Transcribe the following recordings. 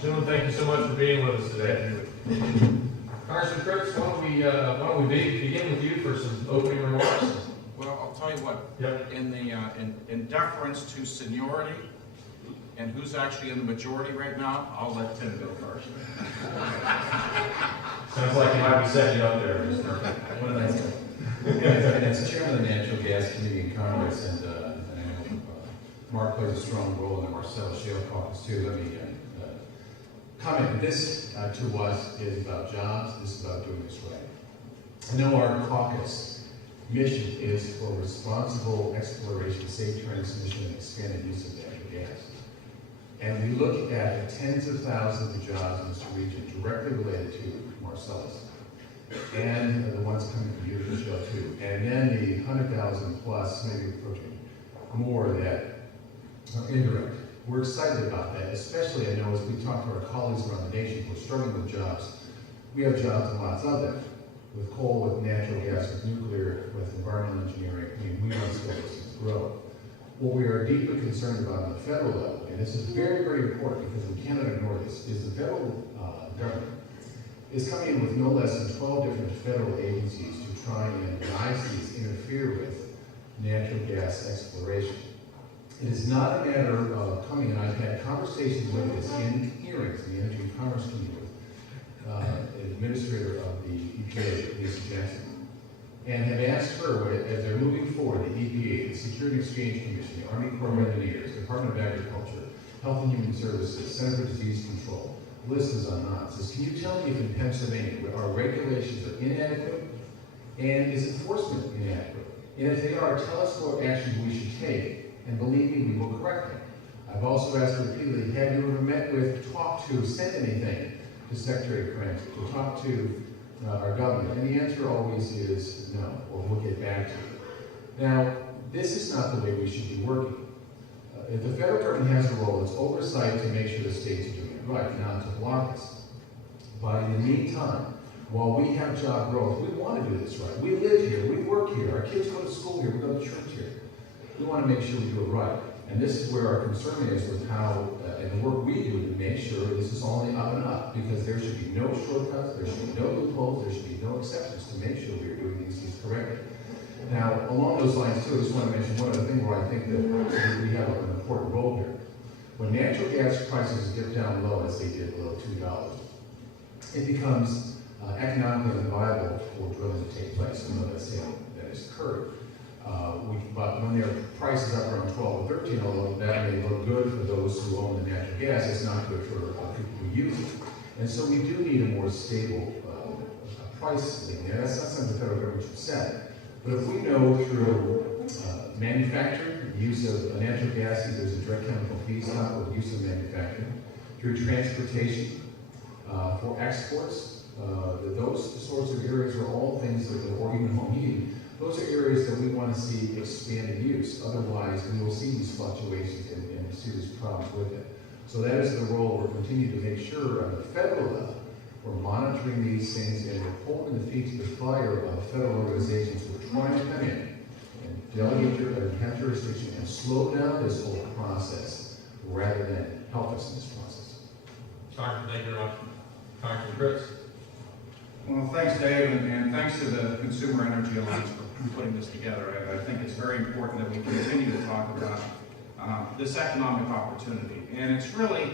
Gentlemen, thank you so much for being with us today. Congressman Critz, why don't we begin with you for some opening remarks? Well, I'll tell you what. Yep. In deference to seniority and who's actually in the majority right now, I'll let Tim go first. Sounds like he might be setting you up there. What did I say? And as chairman of the Natural Gas Committee in Congress, and I know Mark plays a strong role in the Marcellus Shale caucus too, let me comment. This to us is about jobs. This is about doing this right. I know our caucus mission is for responsible exploration, safe transmission, and expanded use of natural gas. And we look at the tens of thousands of jobs in this region directly related to Marcellus, and the ones coming from Utica Shale too, and then the 100,000 plus, maybe approaching more, that are indirect. We're excited about that, especially I know as we talk to our colleagues around the nation who are struggling with jobs. We have jobs and lots of them, with coal, with natural gas, with nuclear, with environmental engineering. I mean, we want to see those things grow. What we are deeply concerned about on the federal level, and this is very, very important because we cannot ignore this, is the federal government is coming in with no less than 12 different federal agencies to try and interfere with natural gas exploration. It is not a matter of coming, and I've had conversations with this in hearings in the Energy and Commerce Committee with the administrator of the EPA, Lisa Jackson, and have asked her, as they're moving forward, the EPA, the Security and Exchange Commission, the Army Corps of Engineers, Department of Agriculture, Health and Human Services, Center for Disease Control, the list is on and on. Says, can you tell me if in Pennsylvania our regulations are inadequate and is enforcement inadequate? And if they are, tell us what action we should take. And believe me, we will correct them. I've also asked repeatedly, have you ever met with, talked to, sent anything to Secretary Kranz, to talk to our government? And the answer always is no, or we'll get back to you. Now, this is not the way we should be working. If the federal government has a role, it's oversight to make sure the states are doing it right, not to block us. But in the meantime, while we have job growth, we want to do this right. We live here, we work here, our kids go to school here, we go to church here. We want to make sure we do it right. And this is where our concern is with how, and the work we do to make sure this is only up and up, because there should be no shortcuts, there should be no loopholes, there should be no exceptions to make sure we are doing these things correctly. Now, along those lines too, I just want to mention one other thing where I think that we have an important role here. When natural gas prices dip down low, as they did below $2, it becomes economically unviable for drilling to take place. I know that's that has occurred. But when their price is up around 12 or 13, although that may look good for those who own the natural gas, it's not good for people who use it. And so we do need a more stable price thing there. That's not something the federal government should set. But if we know through manufacturing, the use of natural gas, either as a direct chemical feedstock or the use of manufacturing, through transportation, for exports, those sorts of areas are all things that, or even home heating, those are areas that we want to see expanded use. Otherwise, we will see these fluctuations and serious problems with it. So that is the role we're continuing to make sure on the federal level, we're monitoring these things and we're holding the feet to the fire of federal organizations who are trying to come in and delegate have jurisdiction and slow down this whole process rather than help us in this process. Congressman, thank you very much. Congressman Critz. Well, thanks, Dave, and thanks to the Consumer Energy Alliance for putting this together. I think it's very important that we continue to talk about this economic opportunity. And it's really,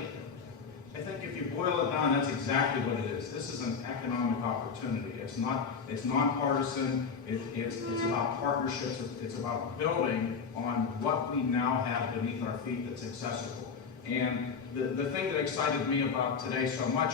I think if you boil it down, that's exactly what it is. This is an economic opportunity. It's nonpartisan. It's about partnerships. It's about building on what we now have beneath our feet that's accessible. And the thing that excited me about today so much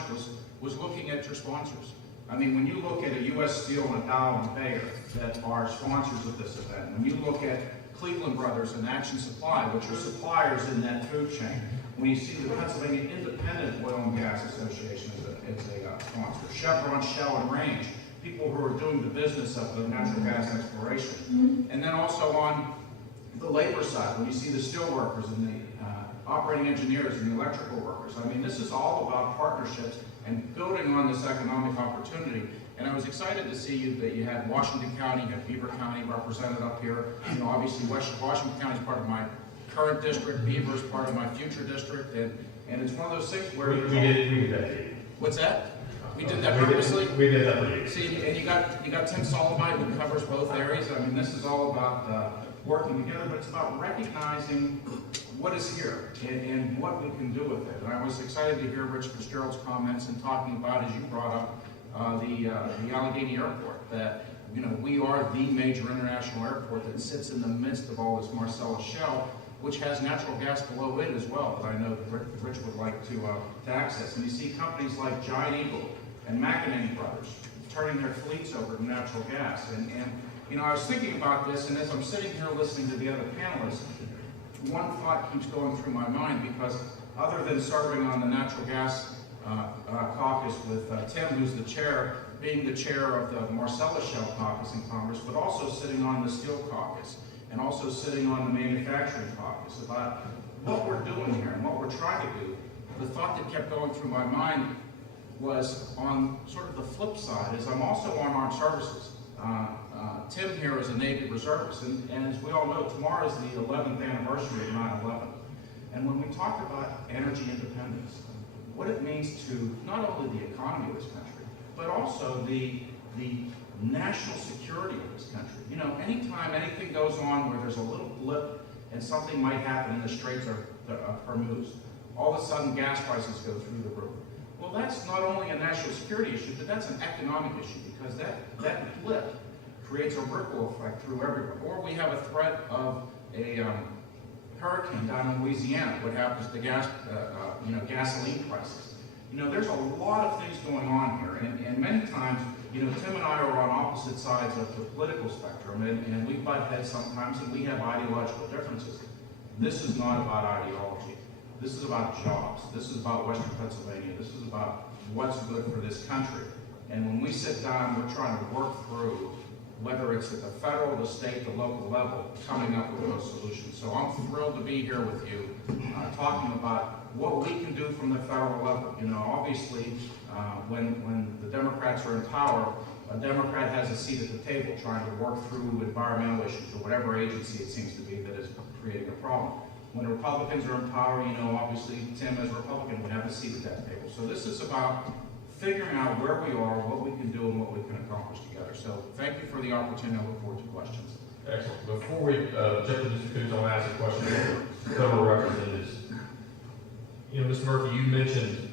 was looking at your sponsors. I mean, when you look at a U.S. Steel and Dow and Bayer that are sponsors of this event, when you look at Cleveland Brothers and Action Supply, which are suppliers in that food chain, when you see the Pennsylvania Independent Oil and Gas Association as a sponsor, Chevron, Shell, and Range, people who are doing the business of the natural gas exploration. And then also on the labor side, when you see the steel workers and the operating engineers and the electrical workers. I mean, this is all about partnerships and building on this economic opportunity. And I was excited to see that you had Washington County, you had Beaver County represented up here. You know, obviously Washington County is part of my current district, Beaver is part of my future district, And it's one of those things where We did that to you. What's that? We did that We purposely. We did that for you. See, and you got Tim Solomite who covers both areas. I mean, this is all about working together, but it's about recognizing what is here and what we can do with it. And I was excited to hear Rich Fitzgerald's comments and talking about, as you brought up, the Allegheny Airport. That we are the major international airport that sits in the midst of all this Marcellus Shale, which has natural gas below it as well, that I know that Rich would like to access. And you see companies like Giant Eagle and McEnany Brothers turning their fleets over to natural gas. And I was thinking about this, and as I'm sitting here listening to the other panelists, one thought keeps going through my mind, because other than serving on the natural gas caucus with Tim, who's the chair, being the chair of the Marcellus Shale caucus in Congress, but also sitting on the steel caucus, and also sitting on the manufacturing caucus, about what we're doing here and what we're trying to do. The thought that kept going through my mind was on sort of the flip side, is I'm also on armed services. Tim here is a Navy reservist, and as we all know, tomorrow is the 11th anniversary of 9/11. And when we talk about energy independence, what it means to not only the economy of this country, but also the national security of this country. Anytime anything goes on where there's a little blip and something might happen in the Straits of Hormuz, all of a sudden gas prices go through the roof. Well, that's not only a national security issue, but that's an economic issue, because that blip creates a ripple effect through everywhere. Or we have a threat of a hurricane down in Louisiana. What happens to gasoline prices? There's a lot of things going on here, and many times, Tim and I are on opposite sides of the political spectrum, and we butt heads sometimes, and we have ideological differences. This is not about ideology. This is about jobs. This is about Western Pennsylvania. This is about what's good for this country. And when we sit down, we're trying to work through, whether it's at the federal, the state, the local level, coming up with those solutions. So I'm thrilled to be here with you, talking about what we can do from the federal level. Obviously, when the Democrats are in power, a Democrat has a seat at the table trying to work through environmental issues, or whatever agency it seems to be that is creating a problem. When the Republicans are in power, obviously Tim as a Republican would have a seat at that table. So this is about figuring out where we are, what we can do, and what we can accomplish together. So thank you for the opportunity. I look forward to questions. Excellent. Before we jump to Mr. Kunz, I want to ask a question to federal representatives. Mr. Murphy, you mentioned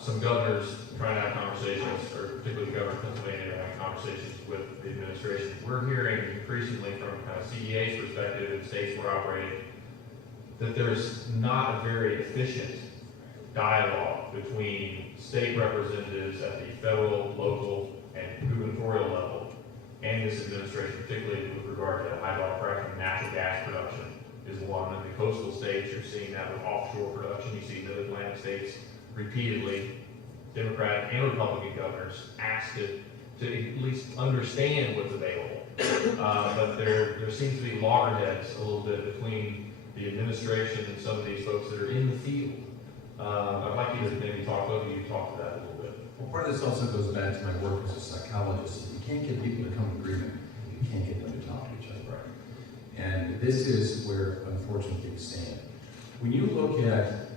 some governors trying to have conversations, or particularly the governor of Pennsylvania having conversations with the administration. We're hearing increasingly from kind of CEA's perspective in states we're operating that there's not a very efficient dialogue between state representatives at the federal, local, and gubernatorial level and this administration, particularly with regard to hydraulic fracturing. Natural gas production is one. In the coastal states, you're seeing that with offshore production. You see the Atlantic states repeatedly, Democratic and Republican governors asked to at least understand what's available. But there seems to be loggerheads a little bit between the administration and some of these folks that are in the field. I'd like you to maybe talk to that a little bit. Well, part of this also goes back to my work as a psychologist. You can't get people to come to agreement. You can't get them to talk to each other. Right. And this is where, unfortunately, we stand. When you look at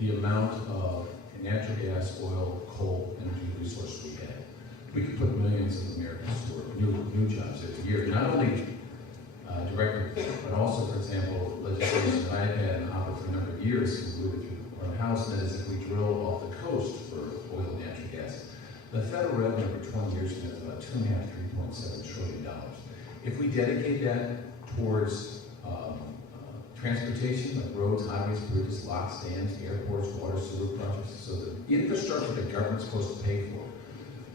the amount of natural gas, oil, coal, energy resources we have, we could put millions of Americans to work, new jobs every year. Not only directly, but also, for example, legislation that I've had in office for a number of years has moved through our House, and that is if we drill off the coast for oil and natural gas, the federal revenue for 20 years is about $3.7 trillion. If we dedicate that towards transportation, like roads, highways, bridges, locks, dams, airports, water, sewer projects, so the infrastructure the government's supposed to pay for,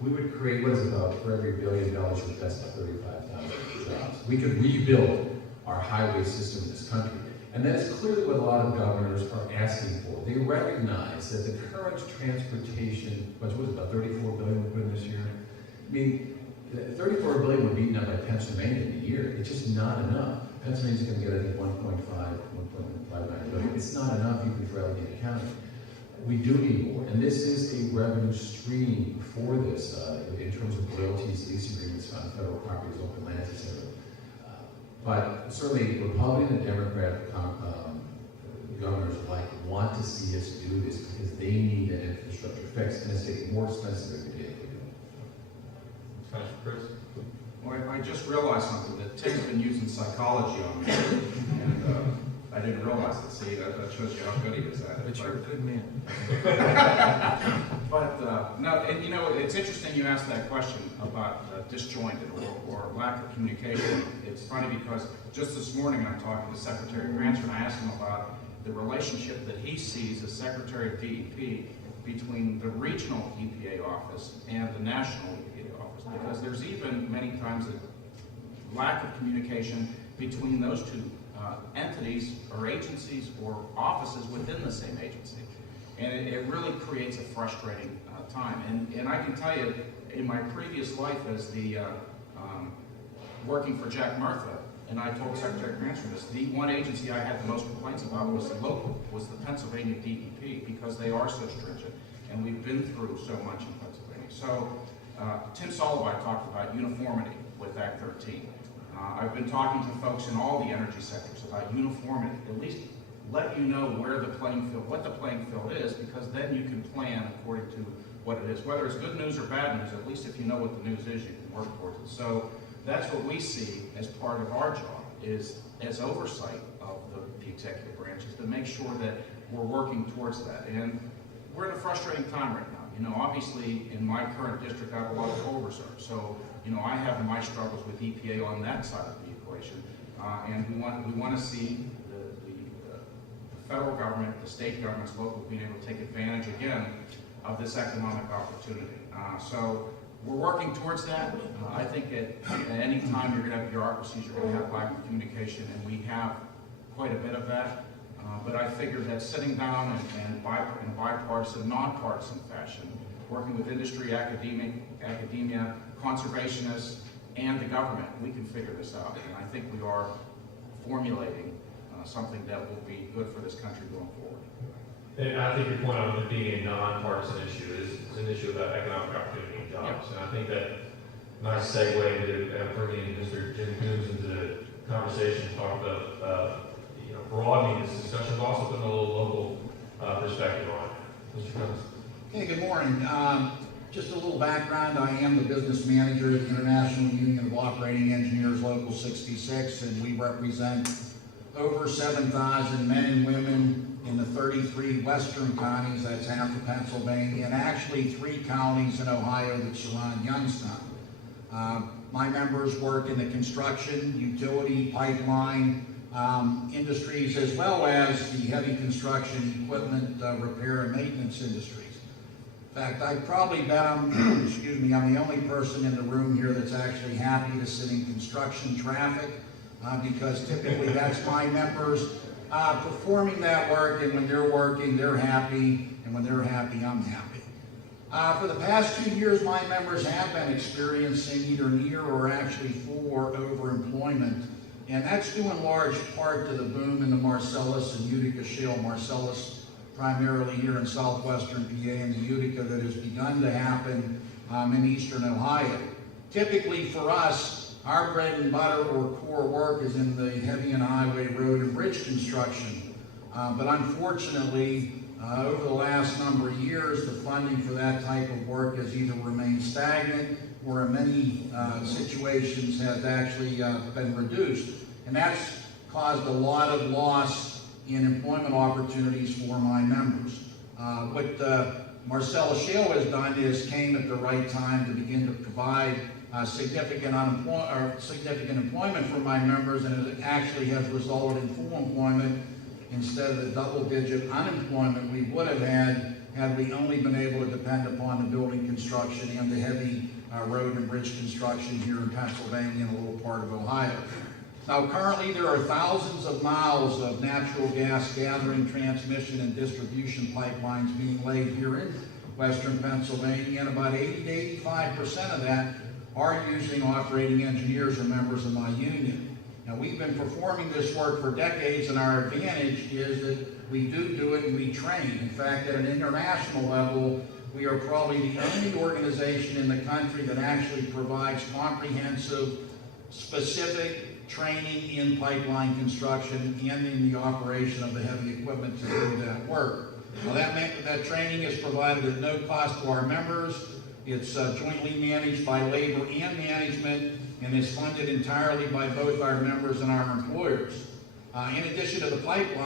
we would create, what is about, for every $1 billion, you invest about 35,000 jobs. We could rebuild our highway system in this country. And that's clearly what a lot of governors are asking for. They recognize that the current transportation budget was about $34 billion we're putting this year. I mean, $34 billion would be eaten up by Pennsylvania in a year. It's just not enough. Pennsylvania's going to get, I think, 1.59 billion. It's not enough even for Allegheny County. We do need more, and this is a revenue stream for this in terms of royalties, lease agreements on federal properties, open lands, etc. But certainly, Republican and Democrat governors alike want to see us do this because they need that infrastructure fixed, and it's getting more expensive every day. Councilor Critz? Well, I just realized something, that Tim's been using psychology on me, and I didn't realize it. See, that shows you how good he is at it. But you're a good man. But, no, and you know, it's interesting you asked that question about disjointed or lack of communication. It's funny because just this morning I'm talking to Secretary Granson, and I asked him about the relationship that he sees as Secretary of DEP between the regional EPA office and the national EPA office, because there's even many times a lack of communication between those two entities or agencies or offices within the same agency. And it really creates a frustrating time. And I can tell you, in my previous life as the working for Jack Murtha, and I told Secretary Granson this, the one agency I had the most complaints about was the Pennsylvania DEP, because they are so stringent, and we've been through so much in Pennsylvania. So Tim Soloway talked about uniformity with Act 13. I've been talking to folks in all the energy sectors about uniformity, at least let you know where the playing field, what the playing field is, because then you can plan according to what it is. Whether it's good news or bad news, at least if you know what the news is, you can work towards it. So that's what we see as part of our job, is as oversight of the executive branch, is to make sure that we're working towards that. And we're in a frustrating time right now. You know, obviously in my current district, I have a lot of coal reserves. So, you know, I have my struggles with EPA on that side of the equation. And we want to see the federal government, the state governments, local, being able to take advantage again of this economic opportunity. So we're working towards that. I think at any time you're going to have bureaucracies, you're going to have lack of communication, and we have quite a bit of that. But I figured that sitting down and in bipartisan, nonpartisan fashion, working with industry, academia, conservationists, and the government, we can figure this out. And I think we are formulating something that will be good for this country going forward. And I think your point on it being a nonpartisan issue is an issue about economic opportunity and jobs. And I think that nice segue to bringing Mr. Jim Kunz into the conversation, talk about broadening this discussion, but also putting a little local perspective on it. Mr. Kunz. Hey, good morning. Just a little background. I am the business manager at the International Union of Operating Engineers Local 66, and we represent over 7,000 men and women in the 33 western counties, that's half of Pennsylvania, and actually 3 counties in Ohio that surround Youngstown. My members work in the construction, utility, pipeline, industries, as well as the heavy construction equipment repair and maintenance industries. In fact, I've probably bet I'm, excuse me, I'm the only person in the room here that's actually happy to sit in construction traffic, because typically that's my members performing that work, and when they're working, they're happy, and when they're happy, I'm happy. For the past 2 years, my members have been experiencing either near or actually full or overemployment, and that's due in large part to the boom in the Marcellus and Utica Shale. Marcellus primarily here in southwestern PA, and the Utica that has begun to happen in eastern Ohio. Typically for us, our bread and butter or core work is in the heavy and highway, road, and bridge construction. But unfortunately, over the last number of years, the funding for that type of work has either remained stagnant or in many situations has actually been reduced. And that's caused a lot of loss in employment opportunities for my members. What Marcellus Shale has done is came at the right time to begin to provide significant employment for my members, and it actually has resulted in full employment instead of the double-digit unemployment we would have had we only been able to depend upon the building construction and the heavy road and bridge construction here in Pennsylvania and a little part of Ohio. Now, currently there are thousands of miles of natural gas gathering, transmission, and distribution pipelines being laid here in western Pennsylvania, and about 80 to 85% of that are using operating engineers or members of my union. Now, we've been performing this work for decades, and our advantage is that we do it and we train. In fact, at an international level, we are probably the only organization in the country that actually provides comprehensive, specific, training in pipeline construction and in the operation of the heavy equipment to do that work. Now that training is provided at no cost to our members. It's jointly managed by labor and management and is funded entirely by both our members and our employers. In addition to the pipeline,